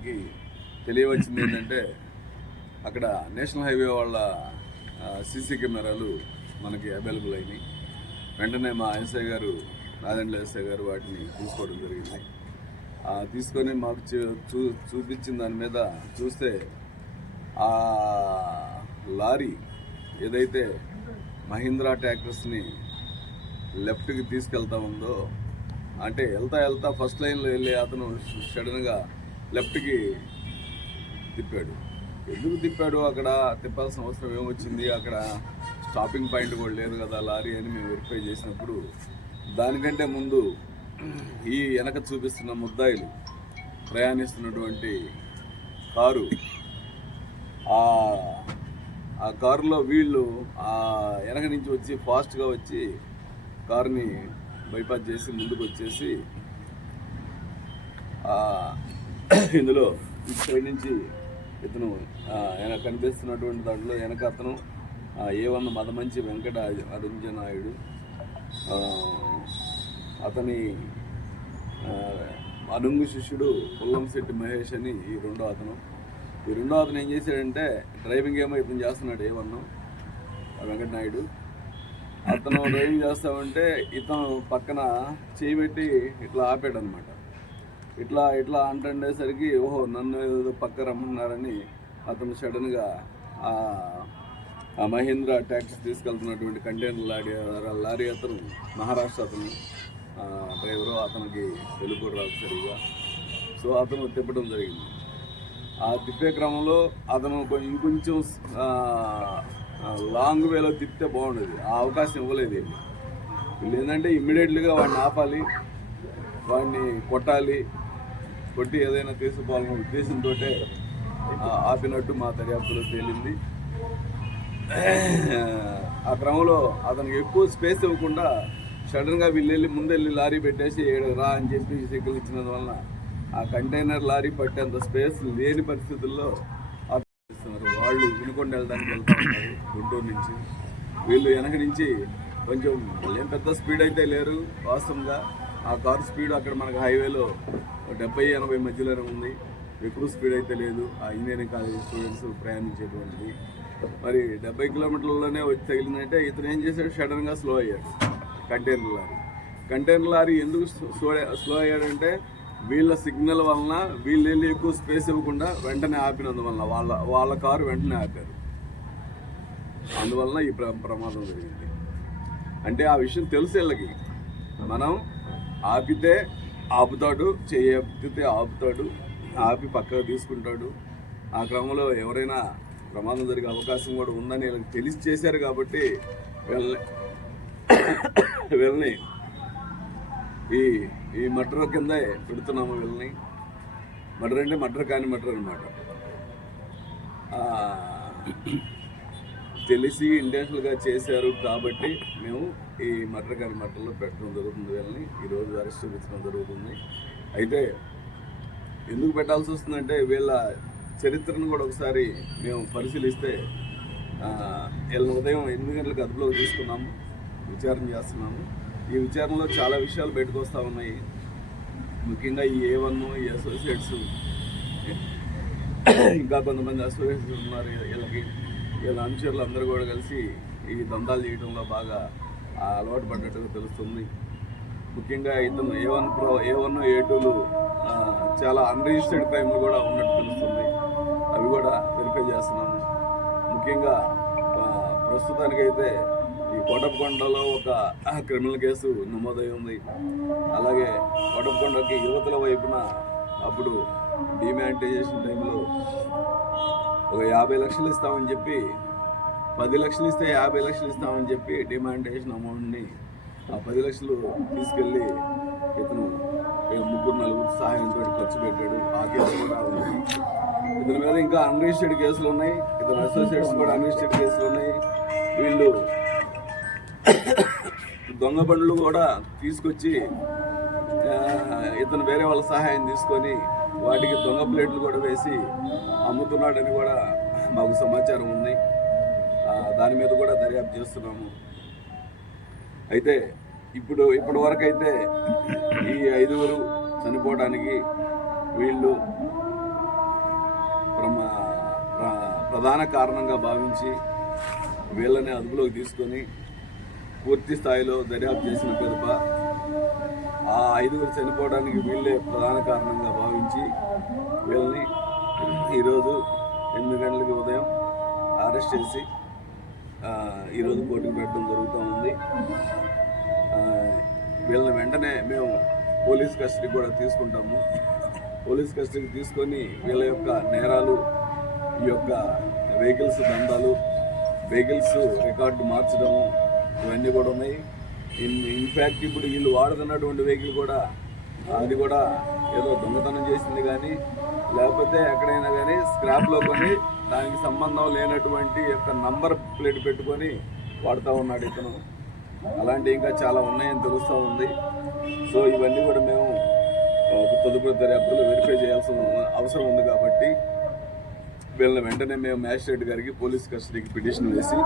మనకి తెలియవచ్చింది ఏంటంటే అక్కడ నేషనల్ హైవే వాళ్ళ సీసీ కెమెరాలు మనకి అవైలబుల్ అయినాయి. వెంటనే మా ఎస్ఐ గారు నాదెండ్ల ఎస్ఐ గారు వాటిని తీసుకోవడం జరిగింది. తీసుకొని మాకు చూ- చూ చూపించిన దాని మీద చూస్తే ఆ లారీ ఏదైతే మహీంద్రా ట్యాక్టర్స్ని లెఫ్ట్కి తీసుకెళ్తా ఉందో అంటే వెళ్తా వెళ్తా ఫస్ట్ లైన్లో వెళ్ళి అతను సడన్గా లెఫ్ట్కి తిప్పాడు. ఎందుకు తిప్పాడు? అక్కడ తిప్పాల్సిన అవసరం ఏమొచ్చింది? అక్కడ స్టాపింగ్ పాయింట్ కూడా లేదు కదా లారీ అని మేము వెరిఫై చేసినప్పుడు దానికంటే ముందు ఈ వెనక చూపిస్తున్న ముద్దాయిలు ప్రయాణిస్తున్నటువంటి కారు ఆ కారులో వీళ్ళు ఆ వెనక నుంచి వచ్చి ఫాస్ట్గా వచ్చి కారుని బైపాస్ చేసి ముందుకు వచ్చేసి ఇందులో ఇటు సైడ్ నుంచి ఇతను ఆయన వెనక కనిపిస్తున్నటువంటి దాంట్లో వెనక అతను ఏ వన్ మదమంచి వెంకట అరుంజనాయుడు అతని అనుంగు శిష్యుడు పుల్లంశెట్టి మహేష్ అని ఈ రెండో అతను. ఈ రెండో అతను ఏం చేశాడంటే డ్రైవింగ్ ఏమో ఇతను చేస్తున్నాడు ఏ వన్ వెంకట నాయుడు అతను డ్రైవింగ్ చేస్తామంటే ఇతను పక్కన చేయి పెట్టి ఇట్లా ఆపాడు అనమాట ఇట్లా ఇట్లా అంటుండేసరికి ఓహో నన్ను ఏదో పక్క రమ్మన్నారని అతను సడన్గా ఆ ఆ మహీంద్రా ట్యాక్సీ తీసుకెళ్తున్నటువంటి కంటైనర్ లారీ లారీ అతను మహారాష్ట్ర అతను డ్రైవరు అతనికి తెలుగు రాదు సరిగా సో అతను తిప్పడం జరిగింది. ఆ తిప్పే క్రమంలో అతను ఇంకొంచెం లాంగ్ వేలో తిప్పితే బాగుండేది. ఆ అవకాశం ఇవ్వలేదు వీళ్ళు. వీళ్ళు ఏంటంటే ఇమ్మీడియట్లీగా వాడిని ఆపాలి వాడిని కొట్టాలి కొట్టి ఏదైనా తీసుకోవాలన్న ఉద్దేశంతో ఆపినట్టు మా దర్యాప్తులో తేలింది. ఆ క్రమంలో అతనికి ఎక్కువ స్పేస్ ఇవ్వకుండా సడన్గా వీళ్ళెళ్ళి ముందెళ్ళి లారీ పెట్టేసి రా అని చెప్పి సిగ్గులు ఇచ్చినందువలన ఆ కంటైనర్ లారీ పట్టేంత స్పేస్ లేని పరిస్థితుల్లో ఆపిస్తున్నారు. వాళ్ళు వినుకొండ వెళ్ళడానికి వెళ్తున్నారు గుంటూరు నుంచి. వీళ్ళు వెనక నుంచి కొంచెం ఏం పెద్ద స్పీడ్ అయితే లేరు వాస్తవంగా. ఆ కారు స్పీడ్ అక్కడ మనకు హైవేలో డెబ్బై ఎనభై మధ్యలోనే ఉంది. ఎక్కువ స్పీడ్ అయితే లేదు. ఆ ఇంజనీరింగ్ కాలేజ్ స్టూడెంట్స్ ప్రయాణించేటువంటిది. మరి డెబ్బై కిలోమీటర్లలోనే వచ్చి తగిలిందంటే ఇతను ఏం చేశాడు? సడన్గా స్లో అయ్యాడు. Container lorry. కంటైనర్ లారీ ఎందుకు స్లో స్లో అయ్యాడంటే వీళ్ళ సిగ్నల్ వలన వీళ్ళు వెళ్ళి ఎక్కువ స్పేస్ ఇవ్వకుండా వెంటనే ఆపినందువలన వాళ్ళ వాళ్ళ కారు వెంటనే ఆపారు. అందువలన ఈ ప్రమాదం జరిగింది. అంటే ఆ విషయం తెలుసు వీళ్ళకి. మనం ఆపితే ఆపుతాడు చేయతే ఆపుతాడు ఆపి పక్కకు తీసుకుంటాడు. ఆ క్రమంలో ఎవరైనా ప్రమాదం జరిగే అవకాశం కూడా ఉందని వీళ్ళకి తెలిసి చేశారు కాబట్టి వీళ్ళని వీళ్ళని ఈ ఈ మటర్ కింద పెడుతున్నాము వీళ్ళని. మటర్ అంటే మటర్ కాని మటర్ అనమాట తెలిసి ఇంటెన్షనల్గా చేశారు కాబట్టి మేము ఈ మటర్ గారి మటర్లో పెట్టడం జరుగుతుంది వీళ్ళని. ఈరోజు అరెస్ట్ చూపించడం జరుగుతుంది. అయితే ఎందుకు పెట్టాల్సి వస్తుందంటే వీళ్ళ చరిత్రను కూడా ఒకసారి మేము పరిశీలిస్తే వీళ్ళ వీళ్ళని ఉదయం ఎనిమిది గంటలకు అదుపులోకి తీసుకున్నాము విచారణ చేస్తున్నాము. ఈ విచారణలో చాలా విషయాలు బయటకొస్తూ ఉన్నాయి. ముఖ్యంగా ఈ ఏ వన్ ఈ అసోసియేట్స్ ఇంకా కొంతమంది అసోసియేట్స్ ఉన్నారు వీళ్ళకి వీళ్ళ అనుచరులు అందరూ కూడా కలిసి ఈ దందాలు చేయడంలో బాగా అలవాటు పడ్డట్టుగా తెలుస్తుంది. ముఖ్యంగా ఇతను A one pro A one A tool చాలా అన్రిజిస్టర్డ్ క్రైమ్లు కూడా ఉన్నట్టు తెలుస్తుంది. అవి కూడా వెరిఫై చేస్తున్నాము. ముఖ్యంగా ప్రస్తుతానికైతే ఈ కోటప్పకొండలో ఒక క్రిమినల్ కేసు నమోదై ఉంది. అలాగే కోటప్పకొండకి యువతల వైపున అప్పుడు డిమానిటైజేషన్ టైంలో ఒక యాభై లక్షలు ఇస్తామని చెప్పి పది లక్షలు ఇస్తే యాభై లక్షలు ఇస్తామని చెప్పి డిమానిటైజేషన్ అమౌంట్ని ఆ పది లక్షలు తీసుకెళ్ళి ఇతను ముగ్గురు నలుగురు సహాయంతో ఖర్చు పెట్టాడు. ఆ కేసు కూడా ఉంది. ఇతని మీద ఇంకా అన్రిజిస్టర్డ్ కేసులు ఉన్నాయి. ఇతని అసోసియేట్స్ కూడా అన్రిజిస్టర్డ్ కేసులు ఉన్నాయి. వీళ్ళు దొంగ బండ్లు కూడా తీసుకొచ్చి ఇతను వేరే వాళ్ళ సహాయం తీసుకొని వాటికి దొంగ ప్లేట్లు కూడా వేసి అమ్ముతున్నాడని కూడా మాకు సమాచారం ఉంది. దాని మీద కూడా దర్యాప్తు చేస్తున్నాము. అయితే ఇప్పుడు ఇప్పటి వరకు అయితే ఈ ఐదుగురు చనిపోవడానికి వీళ్ళు ప్రధాన కారణంగా భావించి వీళ్ళని అదుపులోకి తీసుకొని పూర్తి స్థాయిలో దర్యాప్తు చేసిన పిదప ఆ ఐదుగురు చనిపోవడానికి వీళ్ళే ప్రధాన కారణంగా భావించి వీళ్ళని ఈరోజు ఎనిమిది గంటలకి ఉదయం అరెస్ట్ చేసి ఈరోజు కోర్టుకు పెట్టడం జరుగుతూ ఉంది. వీళ్ళని వెంటనే మేము పోలీస్ కస్టడీ కూడా తీసుకుంటాము. పోలీస్ కస్టడీ తీసుకొని వీళ్ళ యొక్క నేరాలు ఈ యొక్క వెహికల్స్ దందాలు వెహికల్స్ రికార్డు మార్చడము ఇవన్నీ కూడా ఉన్నాయి. ఇన్ ఇన్ఫ్యాక్ట్ ఇప్పుడు వీళ్ళు వాడుతున్నటువంటి వెహికల్ కూడా అది కూడా ఏదో దొంగతనం చేసింది కానీ లేకపోతే ఎక్కడైనా కానీ స్క్రాప్లో కొని దానికి సంబంధం లేనటువంటి యొక్క నంబర్ ప్లేట్ పెట్టుకొని వాడుతూ ఉన్నాడు ఇతను. అలాంటి ఇంకా చాలా ఉన్నాయని తెలుస్తూ ఉంది. సో ఇవన్నీ కూడా మేము ఒక తదుపరి దర్యాప్తులో వెరిఫై చేయాల్సిన అవసరం ఉంది కాబట్టి వీళ్ళని వెంటనే మేము మ్యాజిస్ట్రేట్ గారికి పోలీస్ కస్టడీకి పిటిషన్ వేసి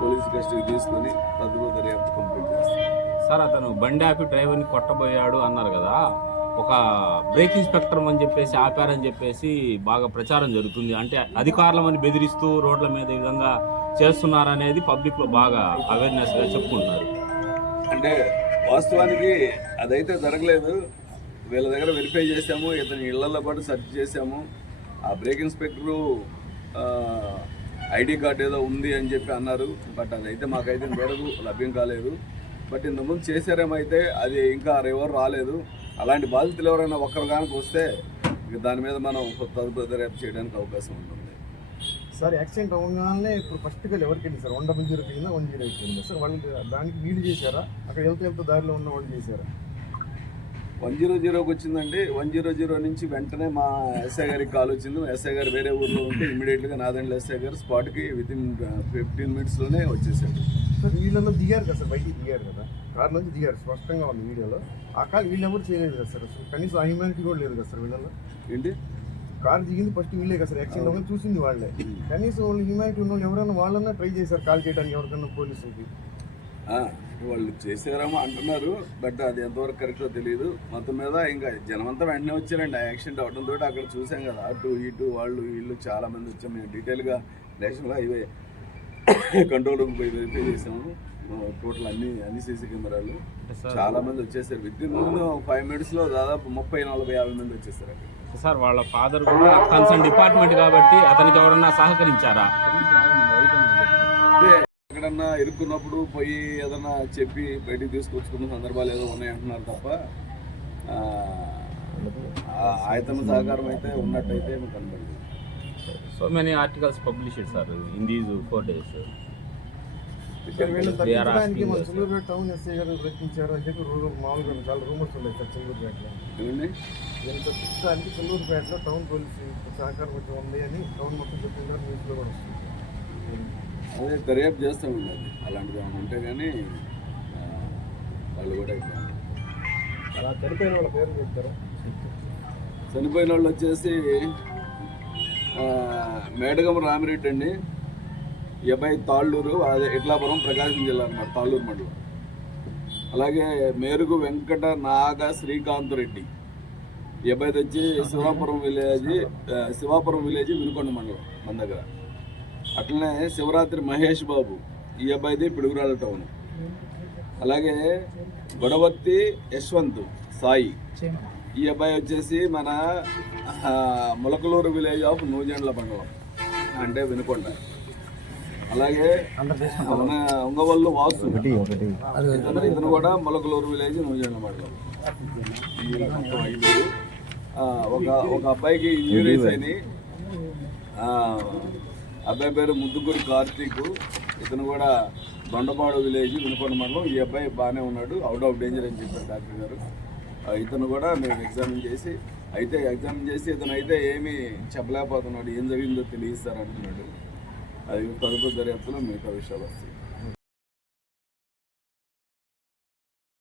పోలీస్ కస్టడీ తీసుకొని తదుపరి దర్యాప్తు కంప్లీట్ చేస్తాం. సార్ అతను బండి ఆపి డ్రైవర్ని కొట్టబోయాడు అన్నారు కదా. ఒక బ్రేక్ ఇన్స్పెక్టర్ అని చెప్పేసి ఆపారని చెప్పేసి బాగా ప్రచారం జరుగుతుంది. అంటే అధికారులమని బెదిరిస్తూ రోడ్ల మీద ఈ విధంగా చేస్తున్నారనేది పబ్లిక్లో బాగా అవేర్నెస్గా చెప్పుకుంటున్నారు. అంటే వాస్తవానికి అదైతే జరగలేదు. వీళ్ళ దగ్గర వెరిఫై చేసాము ఇతని ఇళ్ళలో పాటు సెర్చ్ చేసాము ఆ బ్రేక్ ఇన్స్పెక్టరు ఐడి కార్డ్ ఏదో ఉంది అని చెప్పి అన్నారు. బట్ అదైతే మాకైతే ఇంతవరకు లభ్యం కాలేదు. బట్ ఇంతకుముందు చేశారేమైతే అది ఇంకా ఎవరు రాలేదు. అలాంటి బాధితులు ఎవరైనా ఒక్కరు కనుక వస్తే ఇక దాని మీద మనం తదుపరి దర్యాప్తు చేయడానికి అవకాశం ఉంటుంది. సార్ యాక్సిడెంట్ అవ్వగానే ఇప్పుడు ఫస్ట్గా ఎవరికి వెళ్ళింది సార్? వన్ డబుల్ జీరో కింద వన్ జీరో ఎయిట్ సార్ వాళ్ళు దానికి వీలు చేశారా? అక్కడ వెళ్తూ వెళ్తూ దారిలో ఉన్న వాళ్ళు చేశారా? వన్ జీరో జీరోకి వచ్చిందండి. వన్ జీరో జీరో నుంచి వెంటనే మా ఎస్ఐ గారికి కాల్ వచ్చింది. ఎస్ఐ గారు వేరే ఊర్లో ఉంటే ఇమీడియట్గా నాదండ్ల ఎస్ఐ గారు స్పాట్కి విత్ ఇన్ ఫిఫ్టీన్ మినిట్స్లోనే వచ్చేసాడు సార్ వీళ్ళలో దిగారు కదా సార్? బయటికి దిగారు కదా? కార్ నుంచి దిగారు స్పష్టంగా ఉంది వీడియోలో. ఆ కాల్ వీళ్ళు ఎవరు చేయలేదు కదా సార్? కనీసం ఆ హ్యూమానిటీ కూడా లేదు కదా సార్ వీళ్ళలో? ఏంటి? కార్ దిగింది ఫస్ట్ వీళ్ళే కదా సార్. యాక్సిడెంట్ అవ్వగానే చూసింది వాళ్ళే. కనీసం వాళ్ళు హ్యూమానిటీ ఉన్న వాళ్ళు ఎవరైనా వాళ్ళన్నా ట్రై చేశారు కాల్ చేయడానికి ఎవరికన్నా పోలీసులకి? వాళ్ళు చేసారేమో అంటున్నారు బట్ అది ఎంతవరకు కరెక్టో తెలియదు మొత్తం మీద ఇంకా జనమంతా వెంటనే వచ్చారండి. ఆ యాక్సిడెంట్ అవడంతో అక్కడ చూసాం కదా అటు ఇటు వాళ్ళు వీళ్ళు చాలా మంది వచ్చాం. మేము డీటెయిల్గా నేషనల్ హైవే కంట్రోల్ రూమ్ పోయి వెరిఫై చేసాము. టోటల్ అన్ని అన్ని సీసీ కెమెరాలు. చాలా మంది వచ్చేసారు. విత్ ఇన్ ఫైవ్ మినిట్స్లో దాదాపు ముప్పై నలభై యాభై మంది వచ్చేసారు సార్ వాళ్ళ ఫాదర్ కూడా కన్సర్న్ డిపార్ట్మెంట్ కాబట్టి అతనికి ఎవరన్నా సహకరించారా? ఎక్కడన్నా ఇరుక్కున్నప్పుడు పోయి ఏదన్నా చెప్పి బయటికి తీసుకొచ్చుకున్న సందర్భాలు ఏదో ఉన్నాయి అంటున్నారు తప్ప ఆ, ఆ ఆయతన సహకారం అయితే ఉన్నట్టయితే మీకు కనబడింది so many articles published sir in these four days town SI గారు ప్రయత్నించారు అని చెప్పి మామూలుగా చాలా రూమర్స్ ఉన్నాయి సార్ చెల్లూరుపేటలో తగ్గించడానికి చెల్లూరుపేటలో టౌన్ పోలీసు సహకారం ఉంది అని టౌన్ మొత్తం చెప్పింది న్యూస్లో కూడా వస్తుంది. అదే దర్యాప్తు చేస్తామండి అది అలాంటిది ఏమైనా ఉంటే కానీ వాళ్ళు కూడా ఇక్కడ అలా చనిపోయిన వాళ్ళ పేరు చెప్తారా? చనిపోయిన వాళ్ళు వచ్చేసి మేడగం రామిరెడ్డి అండి. అబ్బాయి తాళ్ళూరు అదే ఇట్లాపురం ప్రకాశం జిల్లా అన్నమాట తాళ్ళూరు మండలం. అలాగే మేరుగు వెంకట నాగ శ్రీకాంత్ రెడ్డి. ఈ అబ్బాయిది వచ్చి శివాపురం విలేజ్ శివాపురం విలేజ్ వినుకొండ మండలం మన దగ్గర. అట్లనే శివరాత్రి మహేష్ బాబు ఈ అబ్బాయిది పిడుగురాళ్ళ టౌన్. అలాగే గొడవర్తి యశ్వంత్ సాయి. ఈ అబ్బాయి వచ్చేసి మన ములకలూరు విలేజ్ ఆఫ్ నూజెండ్ల మండలం. అంటే వినుకొండ. అలాగే మన ఉంగవల్లు వాసు. ఇతను కూడా ములకలూరు విలేజ్ నూజెండ్ల మండలం. ఒక ఒక అబ్బాయికి ఇంజురీస్ అయినాయి. అబ్బాయి పేరు ముద్దుగురు కార్తీక్. ఇతను కూడా దొండపాడు విలేజ్ వినుకొండ మండలం. ఈ అబ్బాయి బాగానే ఉన్నాడు. అవుట్ ఆఫ్ డేంజర్ అని చెప్పారు డాక్టర్ గారు. ఇతను కూడా మేము ఎగ్జామిన్ చేసి అయితే ఎగ్జామిన్ చేసి ఇతను అయితే ఏమీ చెప్పలేకపోతున్నాడు. ఏం జరిగిందో తెలియస్తారంటున్నాడు అది తదుపరి దర్యాప్తులో మిగతా విషయాలు వస్తాయి.